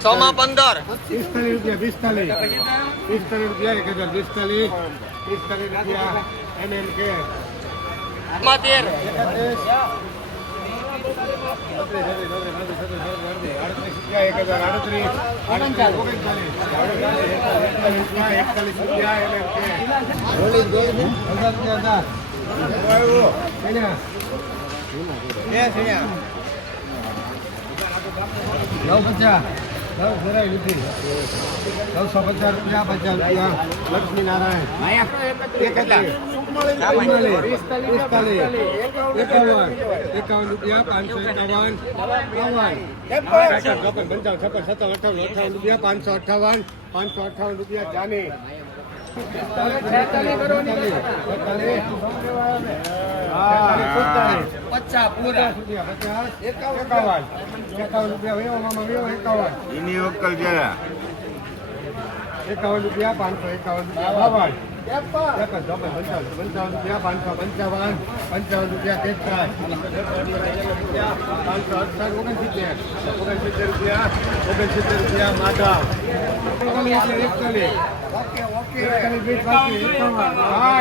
છ માં પંદર પિસ્તાલીસ રૂપિયા પિસ્તાલીસ પિસ્તાલીસ રૂપિયા એક હજાર પિસ્તાલીસ પિસ્તાલીસ રૂપિયા એમ એમ કે તેર એક હજાર આડત્રીસ એકતાલીસ રૂપિયા એમ એમ કે નવ પચાસ નવસો પચાસ રૂપિયા પચાસ રૂપિયા. લક્ષ્મી નારાયણ એકત્રીસ ચુમ્માલીસ, પિસ્તાલીસ, એકાવન. એકાવન રૂપિયા પાંચસો એકાવન. છપ્પન, પંચાવન છપ્પન સત્તાવન અઠાવન અઠાવન રૂપિયા પાંચસો અઠાવન પાંચસો અઠાવન રૂપિયા જાની એની વક્કલ જરા. એકાવન રૂપિયા પાંચસો એકાવન રૂપિયા બાવન. પંચાવન. રૂપિયા પાંચસો પંચાવન. પંચાવન રૂપિયા તેત્રીસ. પાંચસો અડસઠ ઓગણસિત્તેર. ઓગણસિત્તેર રૂપિયા ઓગણસિત્તેર રૂપિયા માધવ. એકતાલીસ એકતાલીસ એકતાલીસ. હા,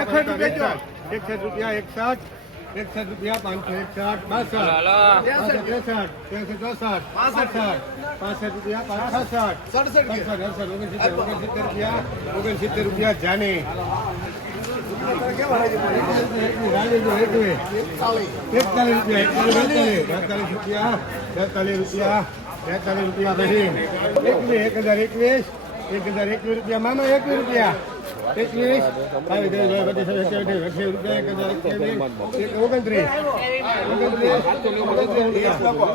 એક રૂપિયા એકસઠ રૂપિયા એકસઠ એકસઠ રૂપિયા પાંચસો એકસઠ બાસઠ ત્રેસઠ ત્રેસઠ ચોસઠ પાસઠ પાસઠ રૂપિયા પાંચ છસઠ સડસઠ અડસઠ ઓગણસિત્તેર ઓગણસિત્તેર રૂપિયા ઓગણસિત્તેર રૂપિયા જાની એકતાલીસ રૂપિયા એકતાલીસ બેતાલીસ રૂપિયા બેતાલીસ રૂપિયા બેતાલીસ રૂપિયા બહેન એકવીસ એક હજાર એકવીસ એક હજાર એકવીસ રૂપિયા મામા એકવીસ રૂપિયા એકવીસ બાવીસ ત્રેવીસ ચોવીસ પચીસ છવ્વીસ સત્યાવીસ અઠ્યાવીસ રૂપિયા એક હજાર અઠ્યાવીસ એક ઓગણત્રીસ ઓગણત્રીસ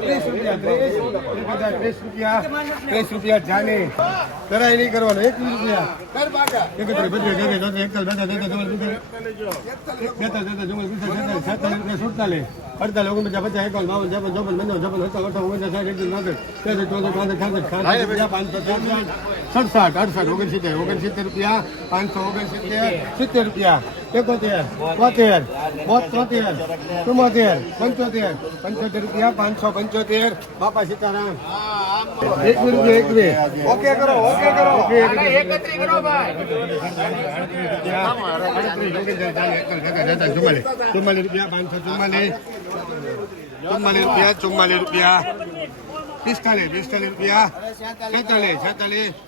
ત્રીસ રૂપિયા ત્રીસ એક હજાર ત્રીસ રૂપિયા ત્રીસ રૂપિયા જાની કરાય નહીં કરવાનો એકવીસ રૂપિયા એકત્રીસ બત્રીસ તેત્રીસ ચોત્રીસ એકતાલીસ બેતાલીસ તેતાલીસ બેતાલીસ તેતાલીસ ચુમ્માલીસ પિસ્તાલીસ છેતાલીસ રૂપિયા સુડતાલીસ અડતાલીસ ઓગણપચાસ પચાસ એકાવન બાવન છપ્પન ચોપન પંચાવન છપ્પન સત્તાવન અઠાવન ઓગણચાસ સાઠ એકવીસ પાંત્રીસ તેત્રીસ ચોત્રીસ પાંત્રીસ છાસઠ સાઠ રૂપિયા પાંચસો ત્રેસઠ સડસઠ અડસઠ ઓગણસિત્તેર ઓગણસિત્તેર રૂપિયા પાંચસો ઓગણસિત્તેર સિત્તેર રૂપિયા એકોતેર બોતેર બોતોતેર ચુમ્મોતેર પંચોતેર પંચોતેર રૂપિયા પાંચસો પંચોતેર બાપા સીતારામ એકવીસ રૂપિયા એકવીસ ઓકે કરો ઓકે કરો એકત્રી કરો ભાઈ ચુમ્માલીસ રૂપિયા પાંચસો ચુમ્માલીસ ચુમ્માલીસ રૂપિયા ચુમ્માલીસ રૂપિયા પિસ્તાલીસ પિસ્તાલીસ રૂપિયા છેતાલીસ છેતાલીસ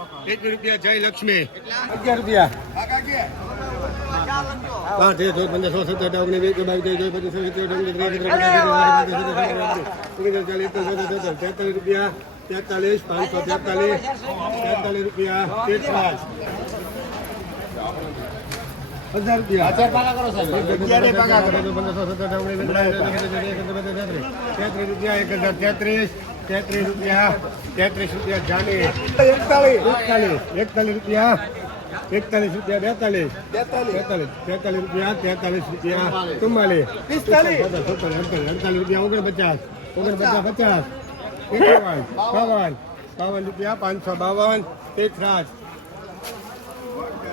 એકવીસ રૂપિયા જય લક્ષ્મી અગિયાર રૂપિયા હા તે જો પંદર સો સત્તર ઓગણીસ વીસ બાવીસ ત્રેવીસ ચોવીસ પચીસ છવ્વીસ સત્યાવીસ અઠ્યાવીસ ઓગણચાલીસ તેતાલીસ રૂપિયા તેતાલીસ પાંચસો તેતાલીસ તેતાલીસ રૂપિયા તેતાલીસ હજાર રૂપિયા હજાર પાકા કરો સાહેબ પંદરસો સત્તર ઓગણીસ તેત્રીસ રૂપિયા એક હજાર તેત્રીસ તેત્રીસ રૂપિયા તેત્રીસ રૂપિયા જાની એકતાલીસ એકતાલીસ એકતાલીસ રૂપિયા એકતાલીસ રૂપિયા બેતાલીસ બેતાલીસ તેતાલીસ રૂપિયા તેતાલીસ રૂપિયા ચુમ્માલીસ પિસ્તાલીસ અડતાલીસ રૂપિયા ઓગણપચાસ ઓગણપચાસ પચાસ એકાવન બાવન બાવન રૂપિયા પાંચસો બાવન તેત્રાસ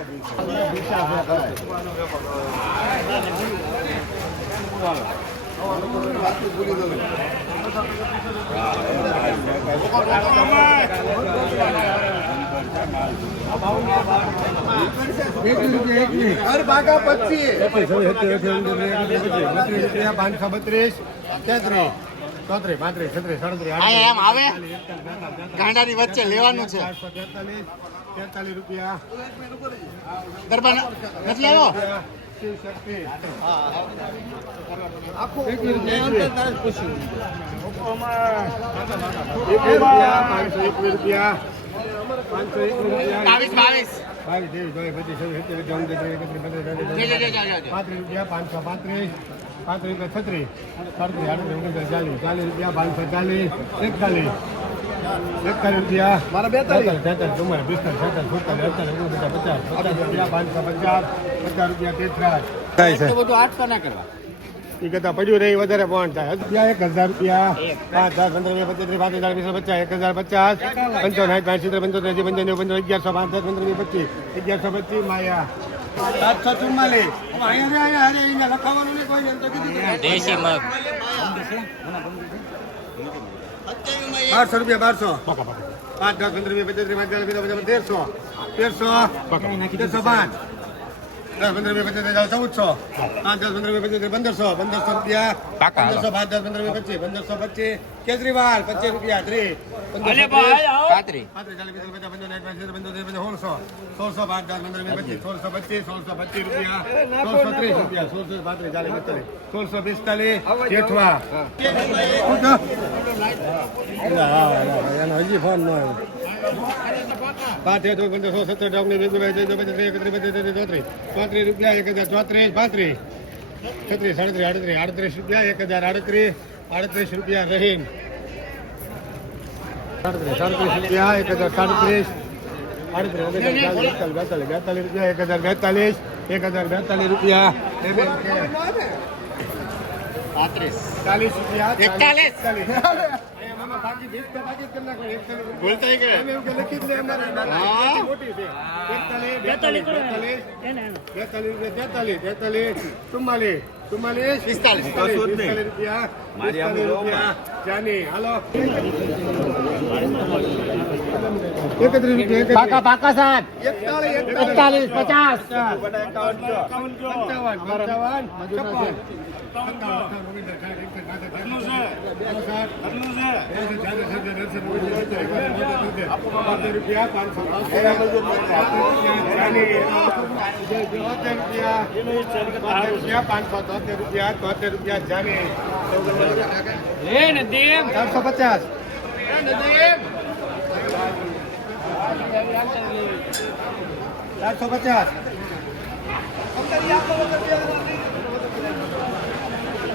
એકવીસ રૂપિયા એકવીસ અરે બાકા પચીસ રૂપિયા પાંચસો બત્રીસ તેત્રીસ ચોત્રીસ પાંત્રીસ છત્રીસ સાડત્રીસ એમ આવે? ગાંડાની વચ્ચે લેવાનું છે. તેતાલીસ રૂપિયા. ગરબા નથી આવ્યો પાંચસો. પાંત્રીસ રૂપિયા પાંચસો પાંત્રીસ રૂપિયા છત્રીસ સાડત્રીસ આડત્રીસ ઓગણત્રીસ ચાલીસ ચાલીસ રૂપિયા પાંચસો ચાલીસ એકતાલીસ. રૂપિયા મારા બેતાલીસ તેતાલીસ ચુમ્માલીસ પિસ્તાલીસ છેતાલીસ સુડતાલીસ અડતાલીસ ઓગણપચાસ પચાસ પચાસ રૂપિયા પાંચસો પચાસ પચાસ રૂપિયા તેત્રાસ થાય છે બધું આઠસો ના કરવા એ કરતા પડ્યું રહી વધારે પણ થાય રૂપિયા એક હજાર રૂપિયા પાંચ હજાર પંદર વીસ પચીસ પાંચ હજાર વીસ પચાસ એક હજાર પચાસ પંચાવન સાઠ પાંચ સિત્તેર પંચોતેર એંસી પંચાણું પંદર અગિયારસો પાંચ દસ પંદર વીસ પચીસ અગિયારસો પચીસ માયા સાતસો ચુમ્માલીસ અહીંયા અહીંયા હારે અહીંયા લખાવાનું નહીં કોઈ નહીં, તો કીધું. દેશી મગ બારસો રૂપિયા બારસો. પાંચ દસ પંદર રૂપિયા પચીસ પાંચ પચાસ તેરસો. તેરસો. તેરસો પાંચ. દસ પંદર રૂપિયા પચીસ ત્રીસ ચૌદસો. પાંચ દસ પંદર વીસ પચીસ પંદરસો. પંદરસો રૂપિયા. પંદરસો પાંચ દસ પંદર રૂપિયા પચીસ. પંદરસો પચીસ. કેજરીવાલ પચીસ રૂપિયા ત્રીસ પાંત્રીસ. પચાસ સોળસો. સોળસો પાંચ દસ પંદર પચીસ સોળસો પચીસ સોળસો પચીસ રૂપિયા સોળસો ત્રીસ રૂપિયા સોળસો પાંત્રીસ ચાલીસ પિસ્તાલીસ સોળસો પિસ્તાલીસ જેઠવા. હજી ફોન ન આવ્યો. એક, પંદર, સો સત્તર, ઓગણીસ, વીસ, બાવીસ, ત્રેવીસ, ચોવીસ, એકત્રીસ, બત્રીસ, ચોત્રીસ. ચોત્રીસ રૂપિયા એક હજાર ચોત્રીસ પાંત્રીસ. છત્રીસ સાડત્રીસ આડત્રીસ આડત્રીસ રૂપિયા એક હજાર આડત્રીસ. આડત્રીસ રૂપિયા રહીમ સાડત્રીસ સાડત્રીસ રૂપિયા એક હજાર સાડત્રીસ આડત્રીસ ઓગણચાલીસ, ચાલીસ, એકતાલીસ, બેતાલીસ બેતાલીસ રૂપિયા એક હજાર બેતાલીસ એક હજાર બેતાલીસ રૂપિયા બે બે રૂપિયા. પાંત્રીસ ચાલીસ રૂપિયા એકતાલીસ. ચાલીસ. અહીંયા મામા બાકી વીસ તો બાકી જ કરી નાખો. એકતાલીસ. ભૂલ થઈ ગઈ અમે એવું કે લખી જ લે અમારે. હા. મોટી છે. એકતાલીસ, બેતાલીસ, બેતાલીસ, બેતાલીસ રૂપિયા, તેતાલીસ, તેતાલીસ, ચુમ્માલીસ, ચુમ્માલીસ, પિસ્તાલીસ. પિસ્તાલીસ, પિસ્તાલીસ રૂપિયા, પિસ્તાલીસ રૂપિયા. જાની, હાલો. એકત્રીસ રૂપિયા, પાકા પાકા સાહેબ એકતાલીસ, એકતાલીસ પચાસ પંચાવન, પંચાવન, છપ્પન. રૂપિયા પાંચસો રૂપિયા પાંચસો તોતેર રૂપિયા તોતેર રૂપિયા જાની ચારસો પચાસ ચારસો પચાસ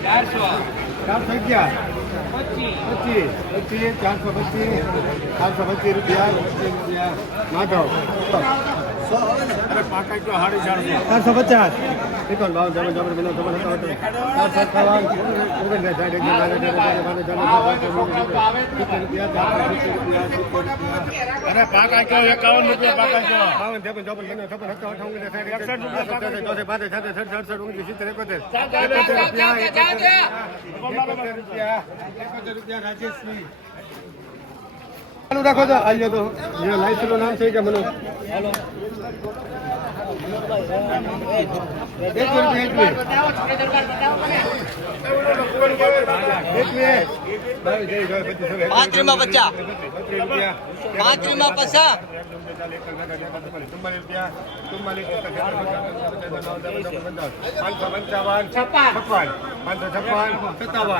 ચારસો અગિયાર. પચીસ. પચીસ ચારસો પચીસ ચારસો પચીસ રૂપિયા પચીસ રૂપિયા. માધવ ચારસો પચાસ એકન બાવન જમણ જમણ બિનો જમણ હતા હતા ચારસો અઠાવન ઓગણ સાઠ એકસો બાર અઢાર બાર બાર ચાલીસ સિત્તેર રૂપિયા ચારસો સિત્તેર રૂપિયા સિત્તેર રૂપિયા અરે પાકા કયો એકાવન રૂપિયા પાકા રાખો તો આજે તો જે લાયસન્સનું નામ છે કે મને ચોવીસ, પચીસ, પાંત્રીસમાં પચાસ. પચાસ પંચાવન છપ્પન. સત્તાવન